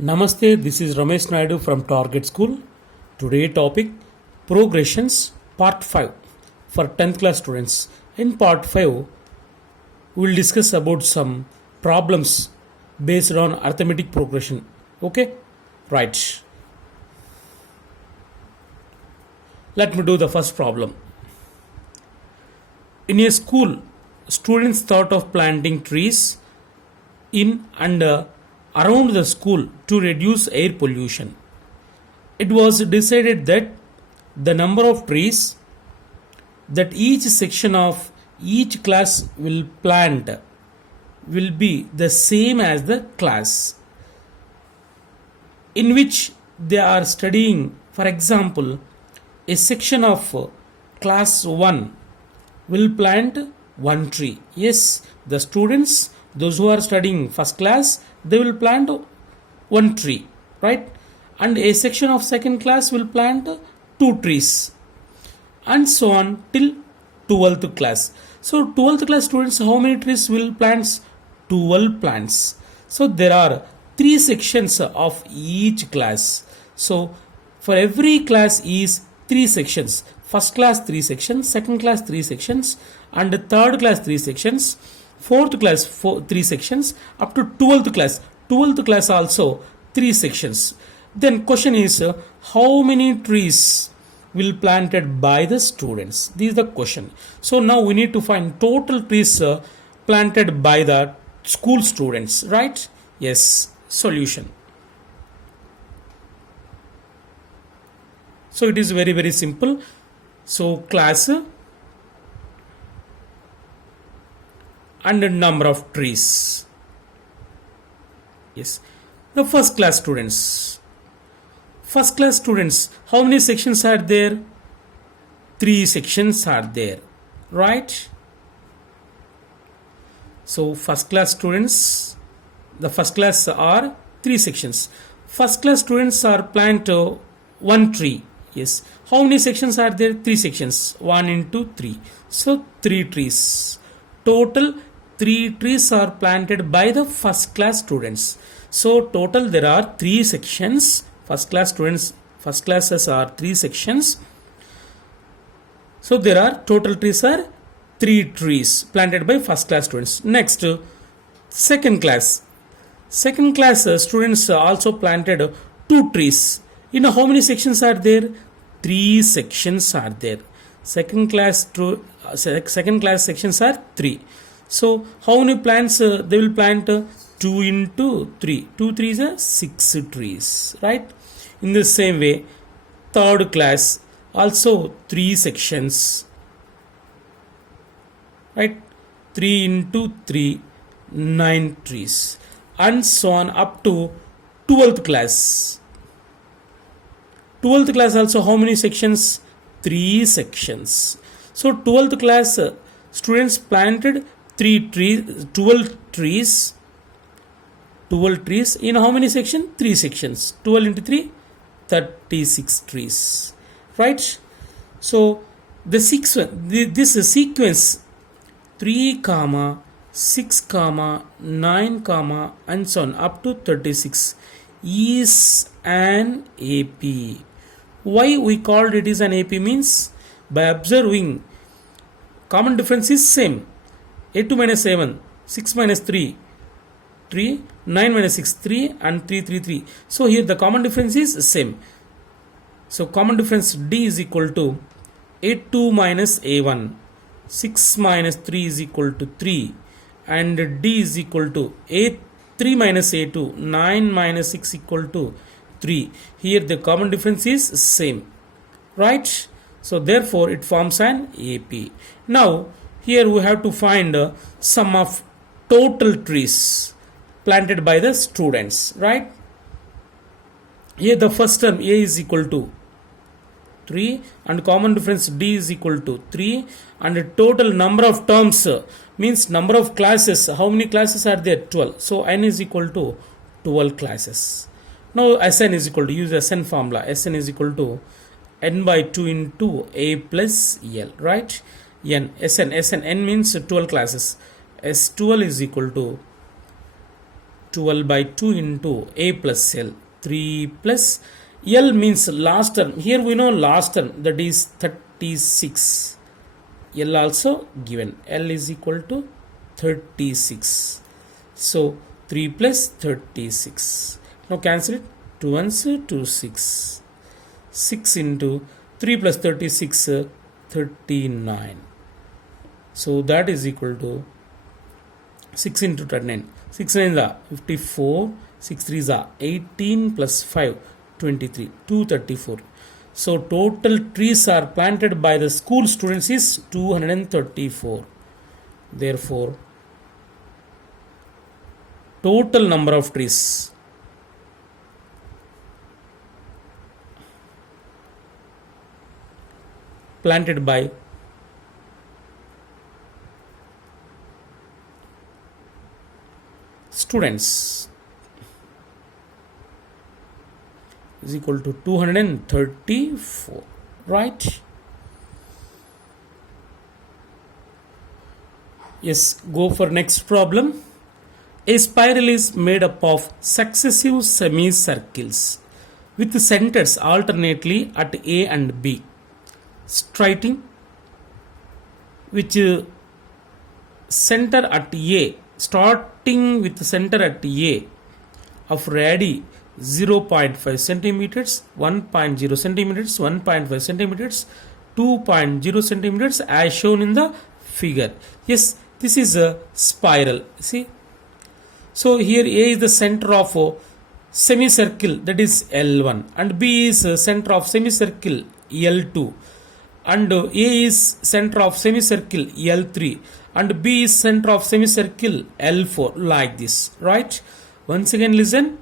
Namaste, this is Ramesh Naidu from Target School. Today topic Progressions Part 5 for 10th class students. In Part 5, we will discuss about some problems based on arithmetic progression. Okay? Right. Let me do the first problem. In a school, students thought of planting trees in and around the school to reduce air pollution. It was decided that the number of trees that each section of each class will plant will be the same as the class in which they are studying. For example, a section of class 1 will plant one tree. Yes, the students, those who are studying first class, they will plant one tree, right? And a section of second class will plant two trees, and so on till 12th class. So 12th class students, how many trees will plant? 12 plants. So there are three sections of each class. So for every class is three sections. First class 3 sections, second class 3 sections, and third class 3 sections, fourth class 3 sections, up to 12th class. 12th class also 3 sections. Then question is how many trees will planted by the students? This is the question. So now we need to find total trees planted by the school students, right? Yes, solution. So it is very simple. So class and the number of trees. Yes, the first class students. First class students, how many sections are there? 3 sections are there, right? So first class students, the first class are 3 sections. First class students are plant one tree. Yes, how many sections are there? 3 sections, 1 into 3, so 3 trees. Total 3 trees are planted by the first class students. So total there are 3 sections. First class students, first classes are 3 sections. So there are total trees are 3 trees planted by first class students. Next, second class. Second class students also planted 2 trees. You know how many sections are there? 3 sections are there. Second class sections are 3. So how many plants they will plant? 2 into 3. 2 trees are 6 trees, right? In the same way, third class also 3 sections, right? 3 into 3, 9 trees, and so on up to 12th class. 12th class also how many sections? 3 sections. So 12th class students planted 12 trees. 12 trees in how many sections? 3 sections. 12 into 3, 36 trees, right? So this sequence 3 comma 6 comma 9 comma and so on up to 36 is an AP. Why we called it is an AP means by observing common difference is same. 8 minus 7, 6 minus 3, 3, 9 minus 6, 3, and 3, 3, 3. So here the common difference is same. So common difference D is equal to A2 minus A1, 6 minus 3 is equal to 3, and D is equal to A3 minus A2, 9 minus 6 equal to 3. Here the common difference is same, right? So therefore it forms an AP. Now here we have to find sum of total trees planted by the students, right? Here the first term A is equal to 3 and common difference D is equal to 3, and the total number of terms means number of classes. How many classes are there? 12. So n is equal to 12 classes. Now Sn is equal to, use Sn formula. Sn is equal to n by 2 into A plus L, right? N means 12 classes. S12 is equal to 12 by 2 into a plus l, 3 plus l means last term. Here we know last term, that is 36. L also given, L is equal to 36. So 3 plus 36. Now cancel it. 2 ones 2 6. 6 into 3 plus 36 39. So that is equal to 6 into 39. 6 9s are 54. 6 3s are 18 plus 5 23. 234. So total trees are planted by the school students is 234. Therefore, total number of trees planted by students is equal to 234, right? Yes, go for next problem. A spiral is made up of successive semicircles with centers alternately at A and B, striking which center at A, starting with the center at A of radii 0.5 centimeters, 1.0 centimeters, 1.5 centimeters, 2.0 centimeters as shown in the figure. Yes, this is a spiral. See, so here A is the center of a semicircle, that is L1, and B is center of semicircle L2, and A is center of semicircle L3, and B is center of semicircle L4, like this, right? Once again listen.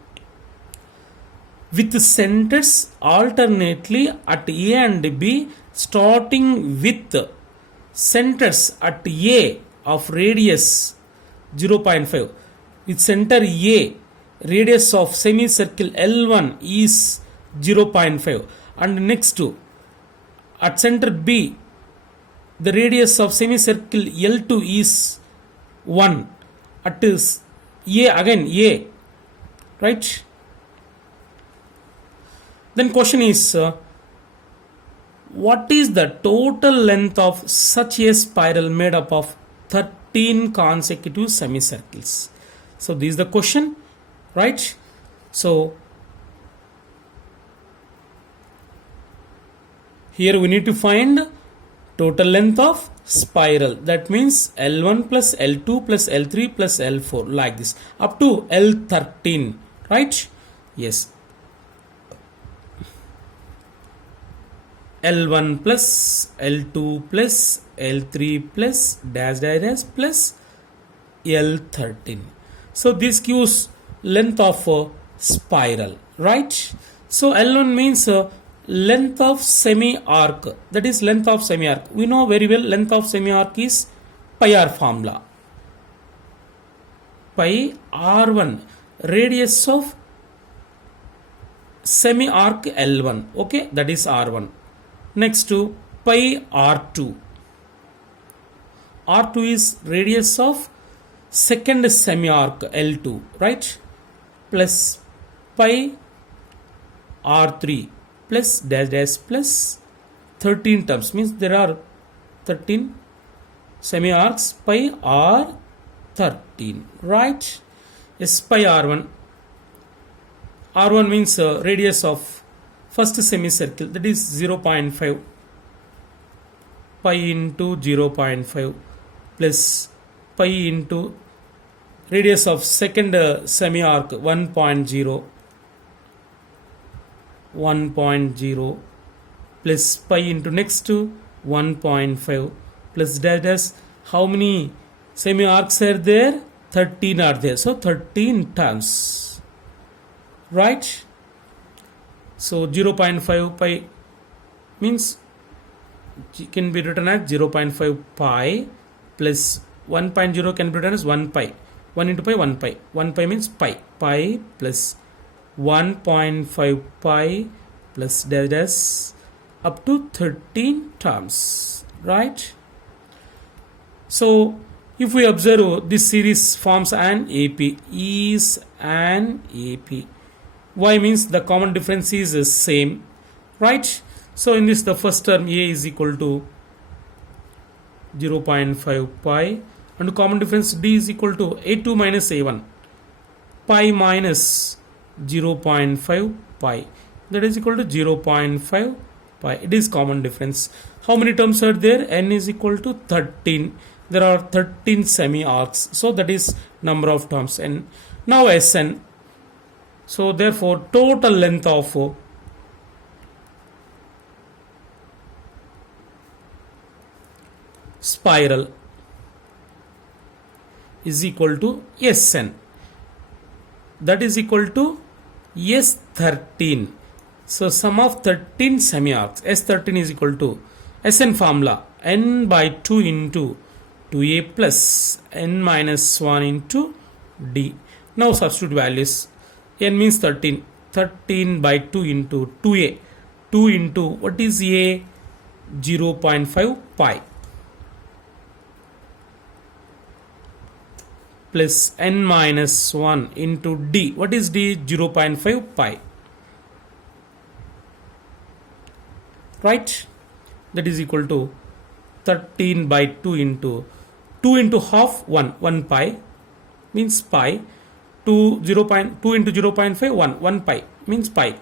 With centers alternately at A and B, starting with centers at A of radius 0.5, with center A, radius of semicircle L1 is 0.5, and next to at center B, the radius of semicircle L2 is 1, at A again A, right? Then question is, what is the total length of such a spiral made up of 13 consecutive semicircles? So this is the question, right? So here we need to find total length of spiral. That means L1 plus L2 plus L3 plus L4, like this up to L13, right? Yes. L1 plus L2 plus L3 plus dash dash dash plus L13. So this gives length of spiral, right? So L1 means length of semi arc, that is length of semi arc. We know very well length of semi arc is pi r formula. Pi r1, radius of semi arc L1, okay, that is r1. Next to pi r2. R2 is radius of second semi arc L2, right? Plus pi r3 plus dash dash plus 13 terms, means there are 13 semi arcs pi r13, right? Yes, pi r1. R1 means radius of first semicircle, that is 0.5, pi into 0.5 plus pi into radius of second semi arc 1.0, 1.0 plus pi into next to 1.5 plus dash dash. How many semi arcs are there? 13 are there, so 13 times, right? So 0.5 pi means can be written as 0.5 pi plus 1.0 can be written as 1 pi. 1 into pi, 1 pi. 1 pi means pi. Pi plus 1.5 pi plus dash dash up to 13 terms, right? So If we observe, this series forms an AP, is an AP. Why? Means the common difference is the same, right? So in this, the first term A is equal to 0.5 pi, and common difference D is equal to A2 minus A1, pi minus 0.5 pi, that is equal to 0.5 pi. It is common difference. How many terms are there? N is equal to 13. There are 13 semi arcs, so that is number of terms n. Now Sn, so therefore total length of spiral is equal to Sn, that is equal to S13. So sum of 13 semi arcs, S13 is equal to Sn formula, n by 2 into 2a plus n minus 1 into d. Now substitute values. N means 13. 13 by 2 into 2a. 2 into what is a? 0.5 pi. Plus n minus 1 into d. What is d? 0.5 pi. Right? That is equal to 13 by 2 into 2 into half 1 pi means pi, 2 into 0.5 1 pi means pi,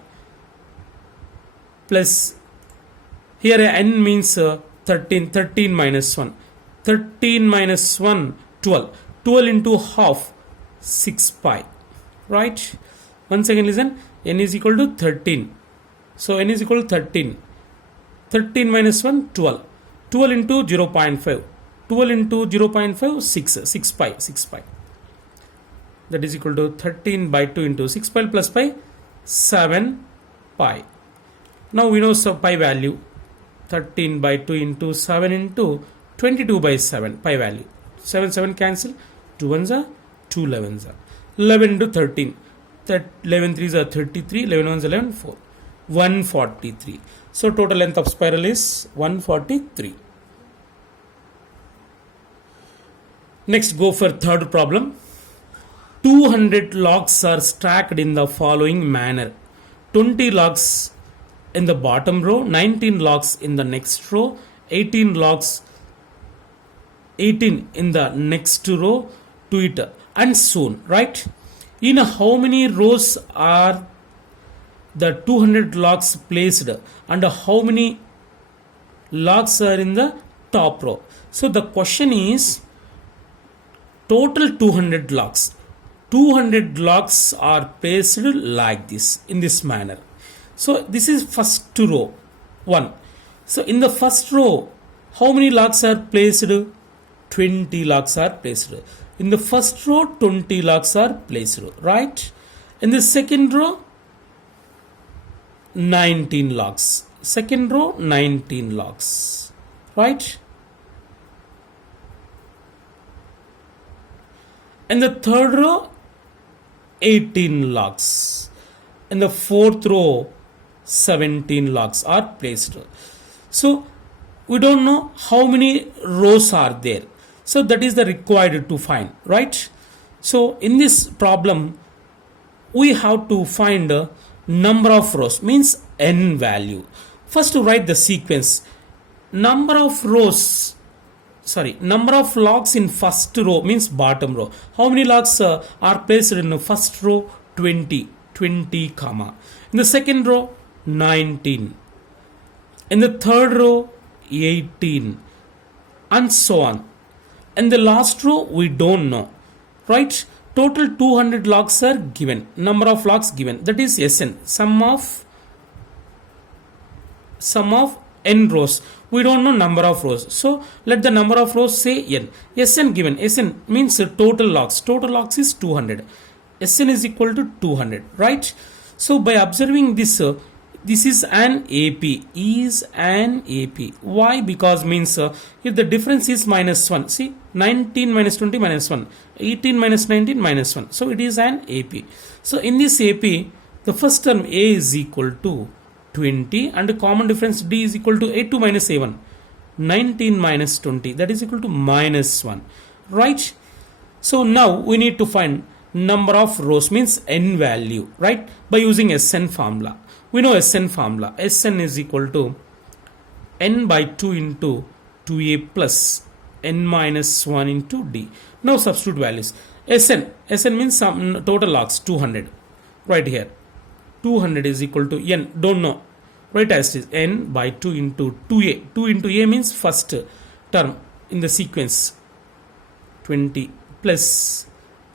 plus here n means 13 minus 1, 13 minus 1 12 into half 6 pi, right? Once again listen, n is equal to 13, so n is equal to 13 minus 1 12 into 0.5, 12 into 0.5 6 pi, that is equal to 13 by 2 into 6 pi plus pi 7 pi. Now we know pi value, 13 by 2 into 7 into 22 by 7 pi value, 7 cancel, 2 ones are 2 11s are 11 into 13, that 11 3s are 33, 11 ones 11 4, 143. So total length of spiral is 143. Next, go for third problem. 200 logs are stacked in the following manner: 20 logs in the bottom row, 19 logs in the next row, 18 in the next row to it, and so on, right? In how many rows are the 200 logs placed, and how many logs are in the top row? So the question is total 200 logs. 200 logs are placed like this, in this manner. So this is first row 1. So in the first row, how many logs are placed? 20 logs are placed. In the first row, 20 logs are placed, right? In the second row, 19 logs. Second row, 19 logs, right? In the third row, 18 logs. In the fourth row, 17 logs are placed. So we don't know how many rows are there. So that is the required to find, right? So in this problem, we have to find a number of rows, means n value. First to write the sequence. Number of logs in first row means bottom row. How many logs are placed in the first row? 20 comma. In the second row, 19. In the third row, 18, and so on. And the last row we don't know, right? Total 200 logs are given, number of logs given, that is Sn, sum of n rows. We don't know number of rows, so let the number of rows say n. Sn given, Sn means total logs is 200. Sn is equal to 200, right? So by observing this, this is an AP, Why? Because means if the difference is minus 1, see 19 minus 20 minus 1, 18 minus 19 minus 1, so it is an AP. So in this AP, the first term A is equal to 20 and the common difference D is equal to A2 minus A1, 19 minus 20, that is equal to minus 1. right? So now we need to find number of rows, means n value, right? By using Sn formula. We know Sn formula. Sn is equal to n by 2 into 2a plus n minus 1 into d. Now substitute values. Sn means some total logs 200. Right here. 200 is equal to n. Don't know. Right as it is. N by 2 into 2a. 2 into a means first term in the sequence. 20 plus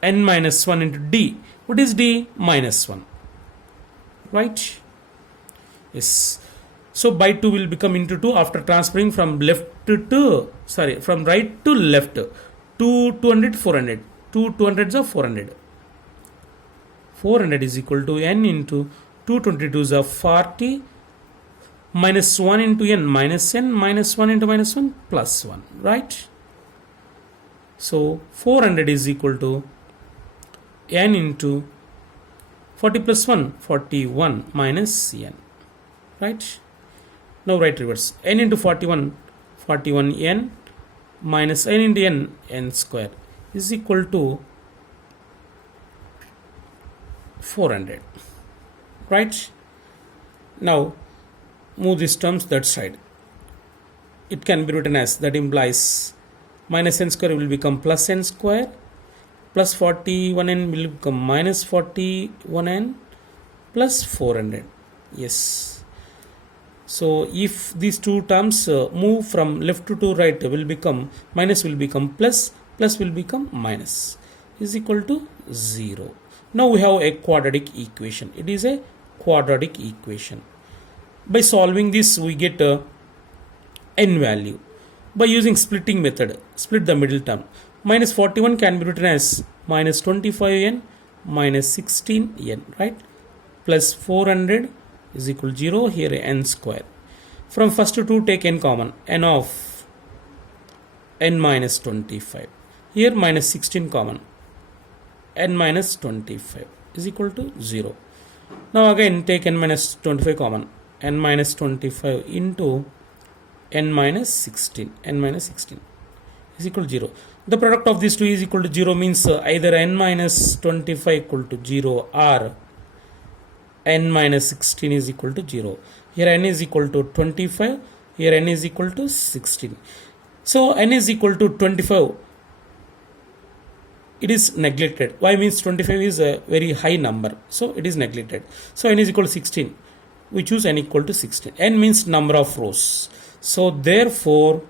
n minus 1 into d. What is d? Minus 1. Right? Yes. So by 2 will become into 2 after transferring from from right to left. 200, 400. 200s are 400. 400 is equal to n into 222s are 40 minus 1 into n minus n minus 1 into minus 1 plus 1. Right? So 400 is equal to n into 40 plus 1, 41 minus n. Right? Now write reverse. N into 41, 41n minus n into n square is equal to 400. Right? Now move these terms that side. It can be written as, that implies minus n square will become plus n square, plus 41n will become minus 41n plus 400. Yes. So if these two terms move from left to right, will become minus will become plus, plus will become minus, is equal to 0. Now we have a quadratic equation. It is a quadratic equation. By solving this, we get n value. By using splitting method, split the middle term. Minus 41 can be written as minus 25n minus 16n, right? Plus 400 is equal to 0. Here n square. From first to 2 take n common. N of n minus 25. Here minus 16 common. N minus 25 is equal to 0. Now again take n minus 25 common. N minus 25 into n minus 16. N minus 16 is equal to 0. The product of these two is equal to 0 means either n minus 25 equal to 0 or n minus 16 is equal to 0. Here n is equal to 25. Here n is equal to 16. So n is equal to 25. It is neglected. Why? Means 25 is a very high number. So it is neglected. So n is equal to 16. We choose n equal to 16. N means number of rows. So therefore,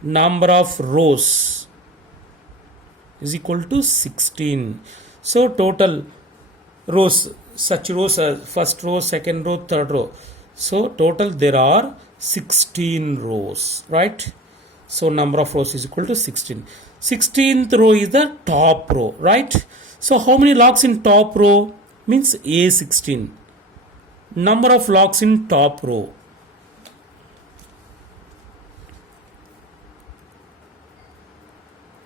number of rows is equal to 16. So total rows, such rows are first row, second row, third row. So total there are 16 rows, right? So number of rows is equal to 16. 16th row is the top row, right? So how many logs in top row? Means A16. Number of logs in top row.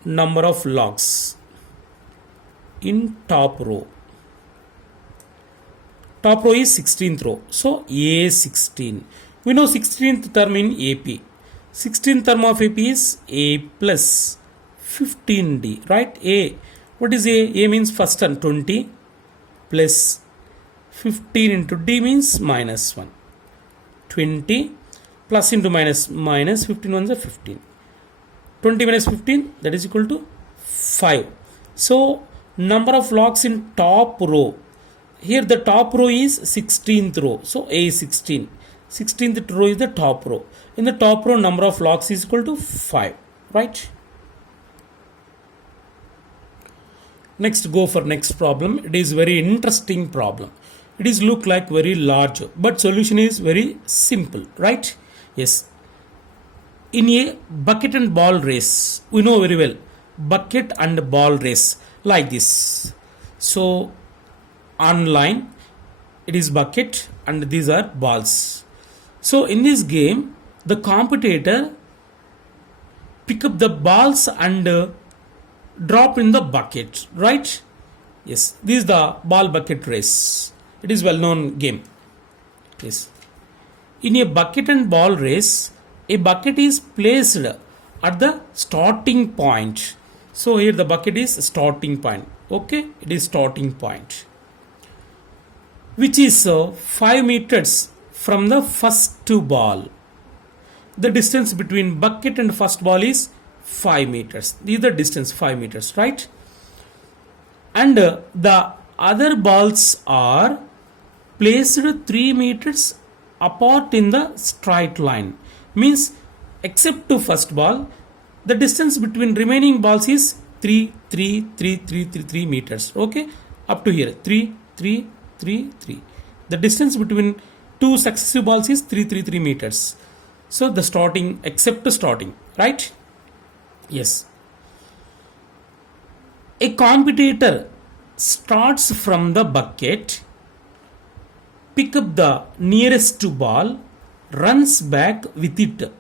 Number of logs in top row. Top row is 16th row. So A16. We know 16th term in AP. 16th term of AP is A plus 15D. Right? A. What is A? A means first term 20 plus 15 into D means minus 1. 20 plus into minus, minus 15 ones are 15. 20 minus 15, that is equal to 5. So number of logs in top row. Here the top row is 16th row. So A16. 16th row is the top row. In the top row, number of logs is equal to 5. Right? Next, go for next problem. It is very interesting problem. It is look like very large, but solution is very simple. Right? Yes. In a bucket and ball race, we know very well, bucket and ball race like this. So on line, it is bucket and these are balls. So in this game, the competitor pick up the balls and drop in the bucket, right? Yes, this is the ball bucket race. It is well known game. Yes. In a bucket and ball race, a bucket is placed at the starting point. So here the bucket is starting point. Okay, it is starting point, which is 5 meters from the first ball. The distance between bucket and first ball is 5 meters. This is the distance 5 meters, right? And the other balls are placed 3 meters apart in the straight line. Means except to first ball, the distance between remaining balls is 3 meters. Okay, up to here 3 3 3 3. The distance between two successive balls is 3 meters. So the starting, except starting, right? Yes. A competitor starts from the bucket, pick up the nearest ball, runs back with it,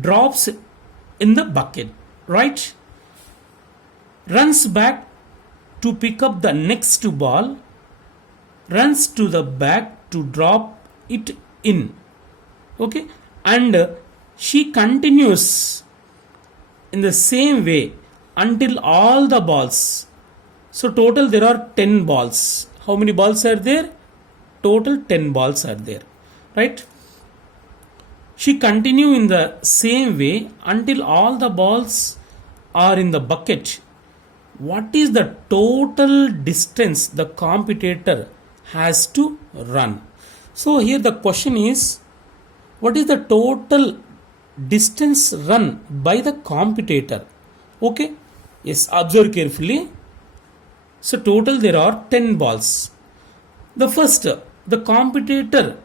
drops in the bucket, right? Runs back to pick up the next ball, runs to the back to drop it in. Okay, and she continues in the same way until all the balls. So total there are 10 balls. How many balls are there? Total 10 balls are there, right? She continue in the same way until all the balls are in the bucket. What is the total distance the competitor has to run? So here the question is, what is the total distance run by the competitor? Okay, yes, observe carefully. So total there are 10 balls. The first, the competitor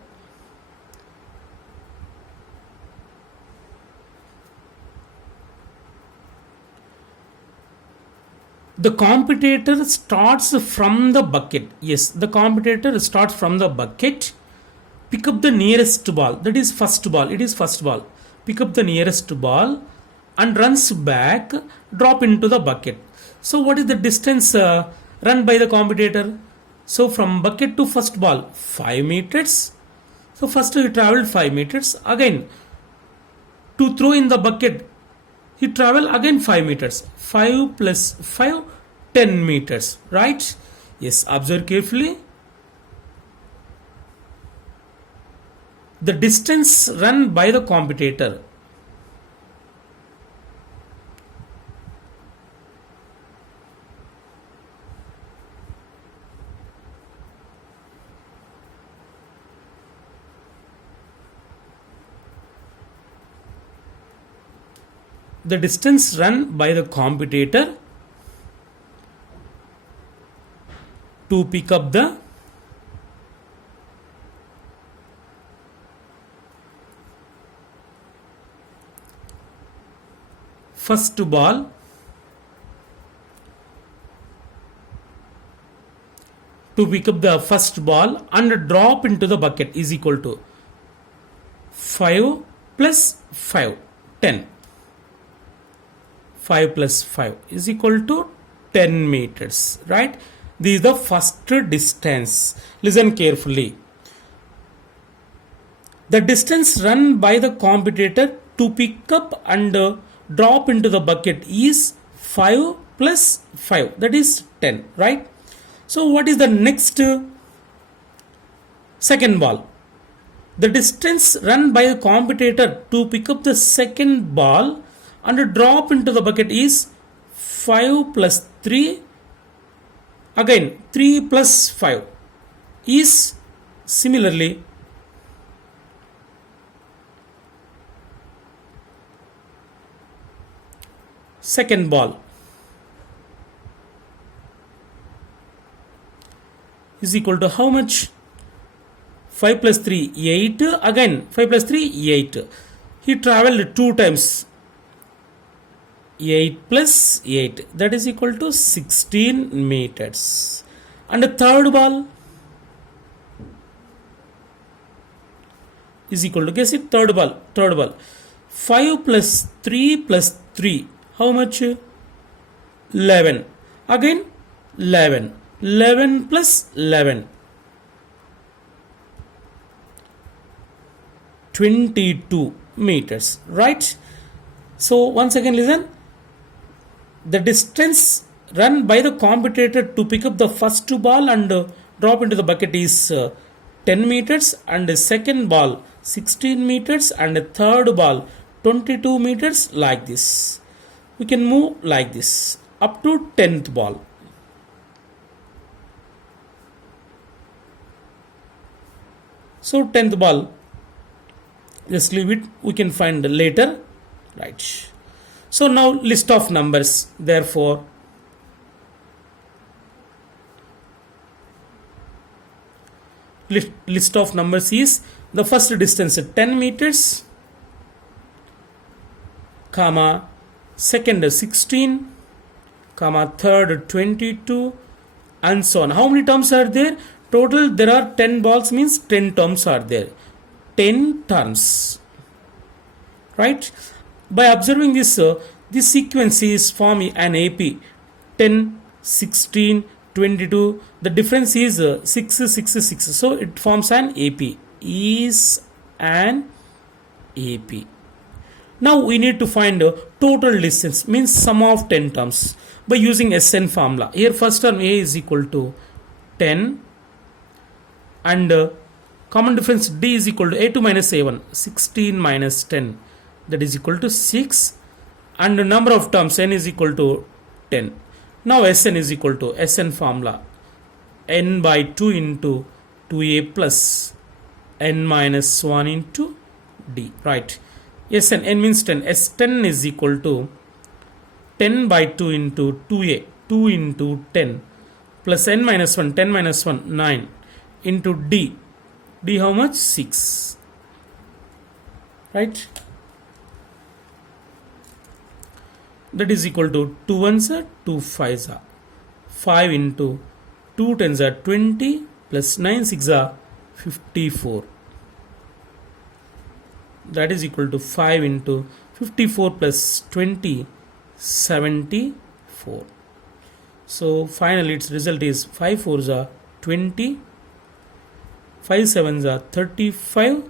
starts from the bucket. Yes, the competitor starts from the bucket, pick up the nearest ball, that is first ball, it is first ball, pick up the nearest ball and runs back, drop into the bucket. So what is the distance run by the competitor? So from bucket to first ball 5 meters. So first he traveled 5 meters. Again to throw in the bucket he travel again 5 meters. 5 plus 5, 10 meters, right? Yes, observe carefully. The distance run by the competitor. The distance run by the competitor to pick up the first ball, to pick up the first ball and drop into the bucket is equal to 5 plus 5, 10. 5 plus 5 is equal to 10 meters, right? This is the first distance. Listen carefully. The distance run by the competitor to pick up and drop into the bucket is 5 plus 5, that is 10, right? So what is the next second ball? The distance run by the competitor to pick up the second ball and drop into the bucket is 5 plus 3, again 3 plus 5 is similarly second ball is equal to how much? 5 plus 3, 8, again 5 plus 3, 8. He traveled 2 times. 8 plus 8, that is equal to 16 meters. And the third ball is equal to, guess it, third ball 5 plus 3 plus 3, how much? 11, again 11 plus 11, 22 meters, right? So once again listen, the distance run by the competitor to pick up the first ball and drop into the bucket is 10 meters, and the second ball 16 meters, and the third ball 22 meters, like this. We can move like this up to 10th ball. So 10th ball, just leave it, we can find later, right? So now list of numbers, therefore list of numbers is the first distance 10 meters, comma second 16, comma third 22, and so on. How many terms are there? Total there are 10 balls, means 10 terms are there, 10 turns, right? By observing this sequence is forming an AP 10, 16, 22. The difference is 6, 6, 6. So it forms an AP. Is an AP. Now we need to find total distance, means sum of 10 terms, by using SN formula. Here first term A is equal to 10, and common difference D is equal to A2 minus A1, 16 minus 10, that is equal to 6, and the number of terms N is equal to 10. Now Sn is equal to Sn formula, n by 2 into 2a plus n minus 1 into d, right? Sn, n means 10, S10 is equal to 10 by 2 into 2a, 2 into 10, plus n minus 1, 10 minus 1, 9, into d, d how much? 6, right? That is equal to 2 ones are 2 5s are 5 into 2 10s are 20 plus 9 6 are 54. That is equal to 5 into 54 plus 20, 74. So finally its result is 5 4s are 20, 5 7s are 35,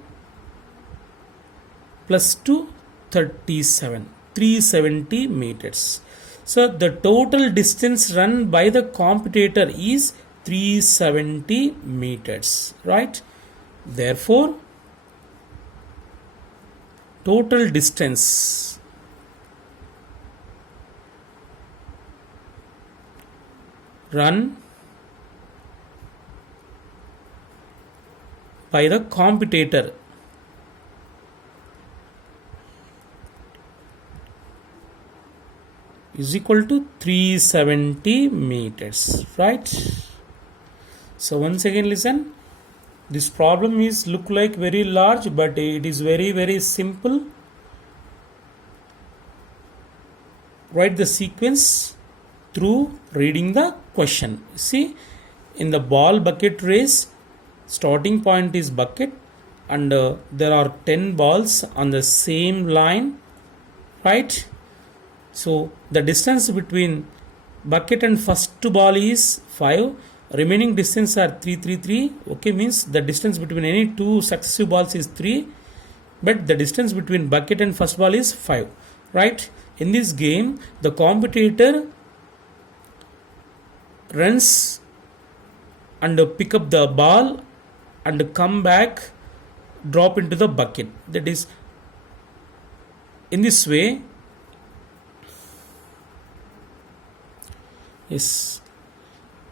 plus 2 37. 370 meters. So the total distance run by the competitor is 370 meters, right? Therefore total distance run by the competitor is equal to 370 meters, right? So once again listen, this problem is look like very large, but it is very simple. Write the sequence through reading the question. See, in the ball bucket race, starting point is bucket, and there are 10 balls on the same line, right? So the distance between bucket and first ball is 5, remaining distance are 3 3 3. Okay, means the distance between any two successive balls is 3, but the distance between bucket and first ball is 5, right? In this game the competitor runs and pick up the ball and come back, drop into the bucket. That is, in this way, yes,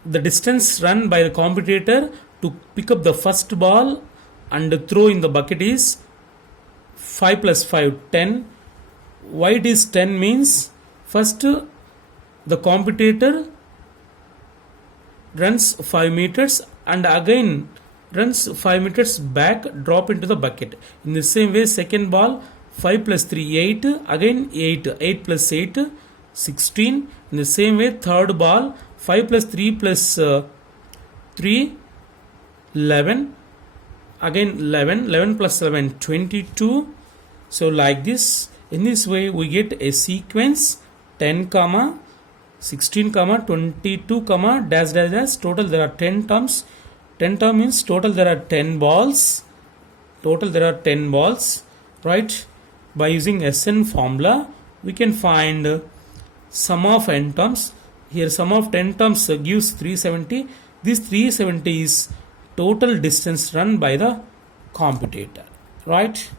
the distance run by the competitor to pick up the first ball and throw in the bucket is 5 plus 5 10. Why it is 10 means, first the competitor runs 5 meters and again runs 5 meters back, drop into the bucket. In the same way, second ball 5 plus 3 8, again 8, 8 plus 8 16. In the same way, third ball 5 plus 3 plus 3 11, again 11, 11 plus 11 22. So like this, in this way we get a sequence 10 comma 16 comma 22 comma dash dash dash. Total there are 10 terms. 10 term means total there are 10 balls. Total there are 10 balls, right? By using SN formula we can find sum of n terms. Here sum of 10 terms gives 370. This 370 is total distance run by the computator, right?